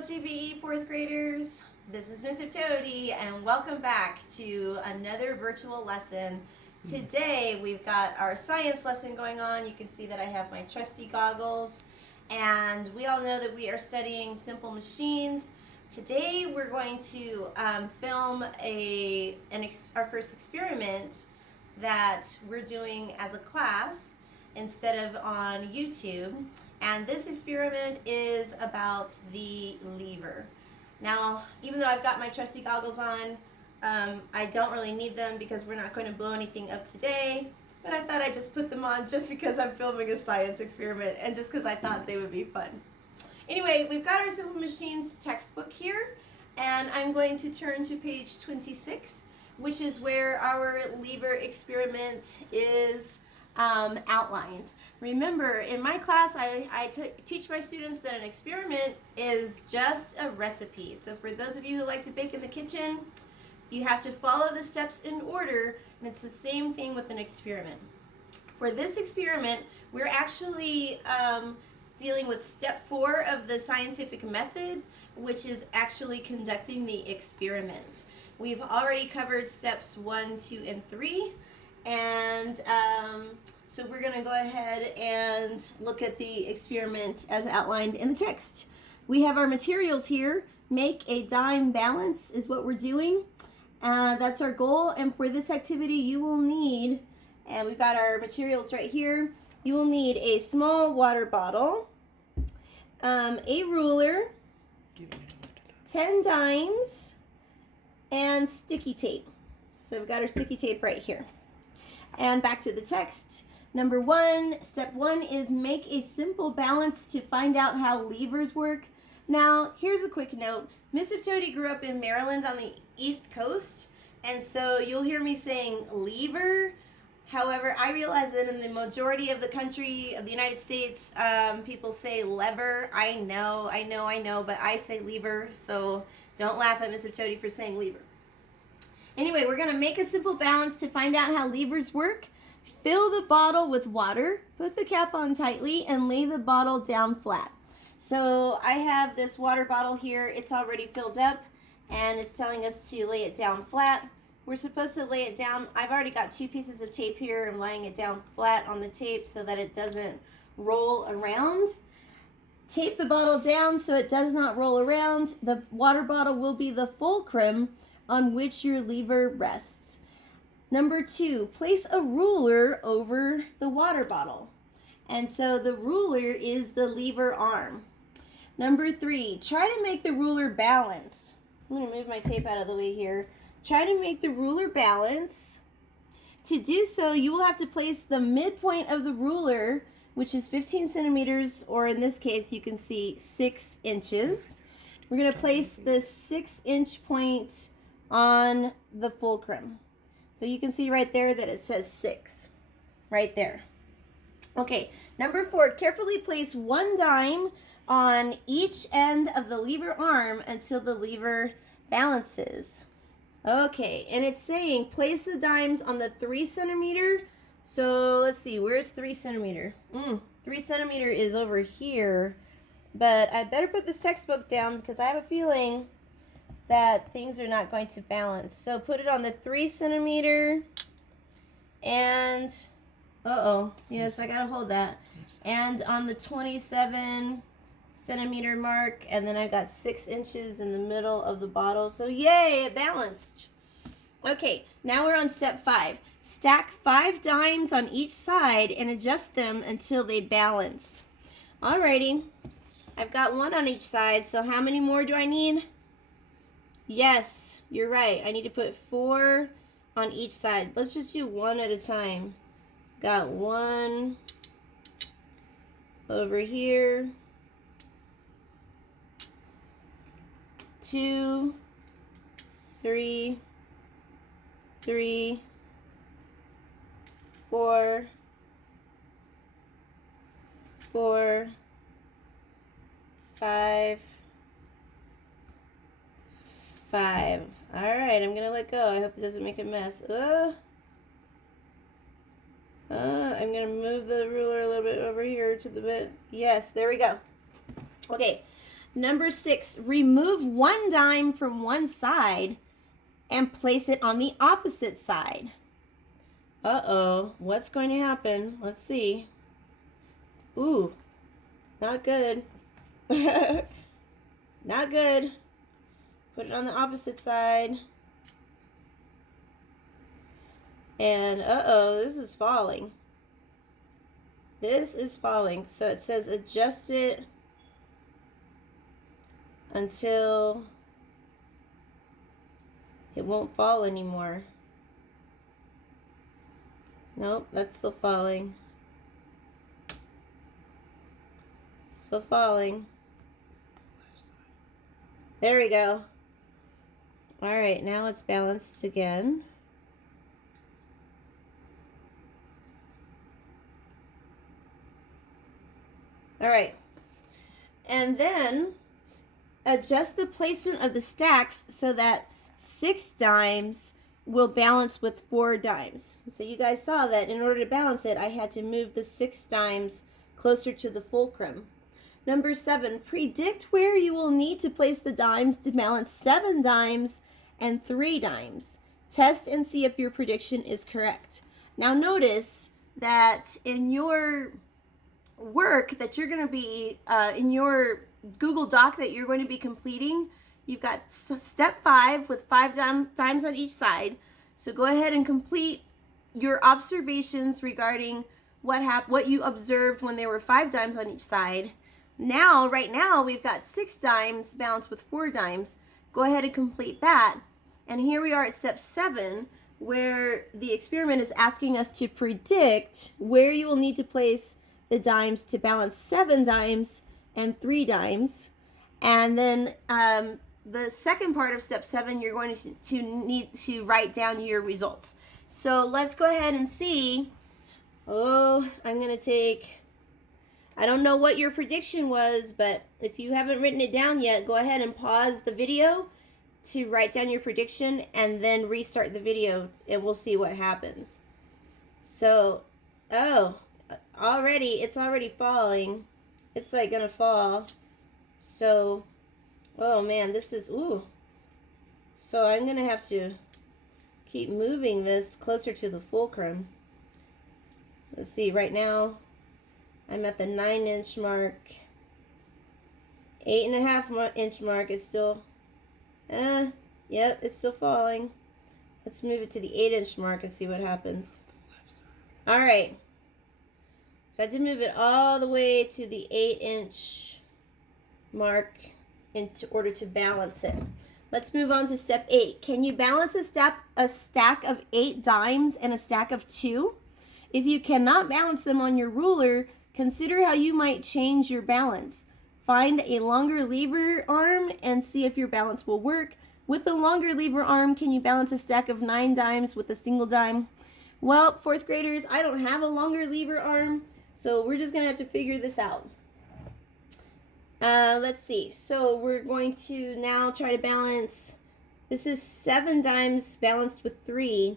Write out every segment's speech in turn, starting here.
GBE fourth graders. This is Mr. Toady, and welcome back to another virtual lesson. Today we've got our science lesson going on. You can see that I have my trusty goggles, and we all know that we are studying simple machines. Today we're going to film our first experiment that we're doing as a class instead of on YouTube. And this experiment is about the lever. Now, even though I've got my trusty goggles on, I don't really need them because we're not going to blow anything up today. But I thought I'd just put them on just because I'm filming a science experiment and just because I thought they would be fun. Anyway, we've got our Simple Machines textbook here, and I'm going to turn to page 26, which is where our lever experiment is outlined. Remember, in my class, I teach my students that an experiment is just a recipe. So for those of you who like to bake in the kitchen, you have to follow the steps in order, and it's the same thing with an experiment. For this experiment, we're actually dealing with step 4 of the scientific method, which is actually conducting the experiment. We've already covered steps 1, 2, and 3, and so we're going to go ahead and look at the experiment as outlined in the text. We have our materials here. Make a dime balance is what we're doing. That's our goal, and for this activity you will need, and we've got our materials right here, you will need a small water bottle, a ruler, 10 dimes, and sticky tape. So we've got our sticky tape right here. And back to the text. Number 1, step 1 is make a simple balance to find out how levers work. Now, here's a quick note. Mr. Toady grew up in Maryland on the East Coast, and so you'll hear me saying lever. However, I realize that in the majority of the country of the United States, people say lever. I know, but I say lever, so don't laugh at Mr. Toady for saying lever. Anyway, we're going to make a simple balance to find out how levers work. Fill the bottle with water, put the cap on tightly, and lay the bottle down flat. So I have this water bottle here. It's already filled up, and it's telling us to lay it down flat. We're supposed to lay it down. I've already got 2 pieces of tape here. I'm laying it down flat on the tape so that it doesn't roll around. Tape the bottle down so it does not roll around. The water bottle will be the fulcrum on which your lever rests. Number 2, place a ruler over the water bottle. And so the ruler is the lever arm. Number 3, try to make the ruler balance. I'm going to move my tape out of the way here. Try to make the ruler balance. To do so, you will have to place the midpoint of the ruler, which is 15 centimeters, or in this case, you can see 6 inches. We're going to place the 6-inch point on the fulcrum. So you can see right there that it says 6, right there. Okay, number 4, carefully place 1 dime on each end of the lever arm until the lever balances. Okay, and it's saying place the dimes on the 3 centimeter. So let's see, where's 3 centimeter? 3 centimeter is over here, but I better put this textbook down because I have a feeling that things are not going to balance. So put it on the 3 centimeter, and yes, I gotta hold that. And on the 27 centimeter mark, and then I've got 6 inches in the middle of the bottle. So yay, it balanced. Okay, now we're on step 5. Stack 5 dimes on each side and adjust them until they balance. Alrighty, I've got 1 on each side, so how many more do I need? Yes, you're right. I need to put 4 on each side. Let's just do 1 at a time. Got 1 over here. 2, 3, 4, 5. All right, I'm gonna let go. I hope it doesn't make a mess. I'm gonna move the ruler a little bit over here to the bit. Yes, there we go. Okay, Number 6, remove 1 dime from one side and place it on the opposite side. Uh-oh, what's going to happen? Let's see. Ooh, not good. Not good. Put it on the opposite side. And uh-oh, this is falling. This is falling. So it says adjust it until it won't fall anymore. Nope, that's still falling. Still falling. There we go. All right, now it's balanced again. All right. And then adjust the placement of the stacks so that 6 dimes will balance with 4 dimes. So you guys saw that in order to balance it, I had to move the 6 dimes closer to the fulcrum. Number 7, predict where you will need to place the dimes to balance 7 dimes and 3 dimes. Test and see if your prediction is correct. Now notice that in your work that you're going to be, in your Google Doc that you're going to be completing, you've got step 5 with 5 dimes on each side. So go ahead and complete your observations regarding what you observed when there were 5 dimes on each side. Now, right now, we've got 6 dimes balanced with 4 dimes. Go ahead and complete that. And here we are at step 7, where the experiment is asking us to predict where you will need to place the dimes to balance 7 dimes and 3 dimes. And then the second part of step 7, you're going to need to write down your results. So let's go ahead and see. Oh, I'm going to take, I don't know what your prediction was, but if you haven't written it down yet, go ahead and pause the video to write down your prediction and then restart the video and we'll see what happens. So, oh, it's already falling. It's like gonna fall. So, oh man, this is, ooh. So I'm gonna have to keep moving this closer to the fulcrum. Let's see, right now I'm at the 9-inch mark. 8.5-inch mark is still, yep, it's still falling. Let's move it to the 8-inch mark and see what happens. All right. So I had to move it all the way to the 8-inch mark in order to balance it. Let's move on to step 8. Can you balance a stack of 8 dimes and a stack of 2? If you cannot balance them on your ruler, consider how you might change your balance. Find a longer lever arm and see if your balance will work. With the longer lever arm, can you balance a stack of 9 dimes with a single dime? Well, 4th graders, I don't have a longer lever arm, so we're just going to have to figure this out. Let's see. So we're going to now try to balance. This is 7 dimes balanced with 3.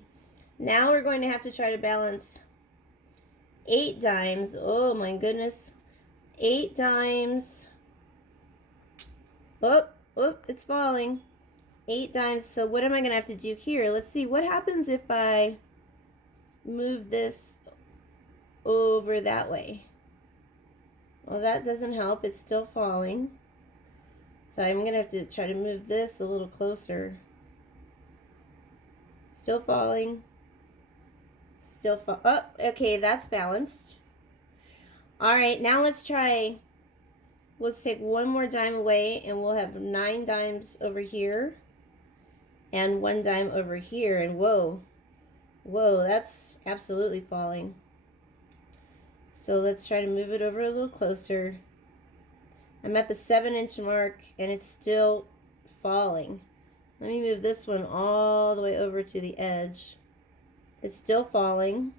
Now we're going to have to try to balance 8 dimes. Oh my goodness. 8 dimes. Oh, it's falling. 8 dimes. So what am I going to have to do here? Let's see. What happens if I move this over that way? Well, that doesn't help. It's still falling. So I'm going to have to try to move this a little closer. Still falling. Still fall. Oh, okay, that's balanced. All right, now let's try. Let's take 1 more dime away and we'll have 9 dimes over here and 1 dime over here. And whoa, that's absolutely falling. So let's try to move it over a little closer. I'm at the 7-inch mark and it's still falling. Let me move this one all the way over to the edge. It's still falling.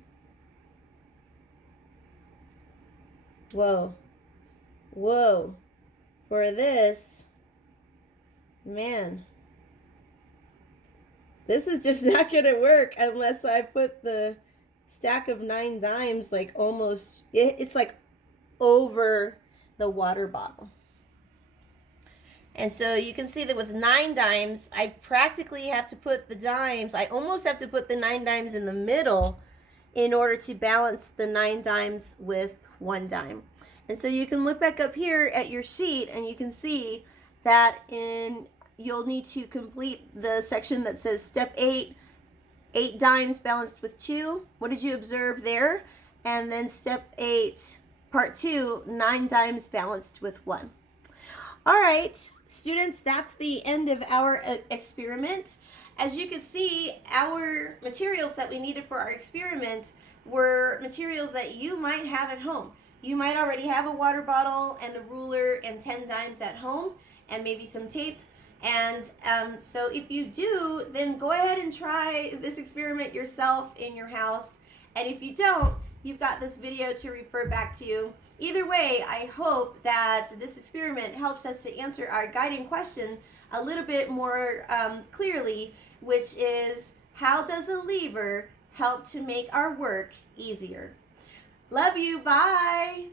Whoa. For this, man, this is just not going to work unless I put the stack of 9 dimes like almost, it's like over the water bottle. And so you can see that with 9 dimes, I practically have to put the dimes, I almost have to put the 9 dimes in the middle in order to balance the 9 dimes with 1 dime. And so you can look back up here at your sheet and you can see that you'll need to complete the section that says step 8, 8 dimes balanced with 2. What did you observe there? And then step 8, part 2, 9 dimes balanced with 1. All right, students, that's the end of our experiment. As you can see, our materials that we needed for our experiment were materials that you might have at home. You might already have a water bottle and a ruler and 10 dimes at home and maybe some tape. And so if you do, then go ahead and try this experiment yourself in your house. And if you don't, you've got this video to refer back to. Either way, I hope that this experiment helps us to answer our guiding question a little bit more clearly, which is, how does a lever help to make our work easier? Love you. Bye.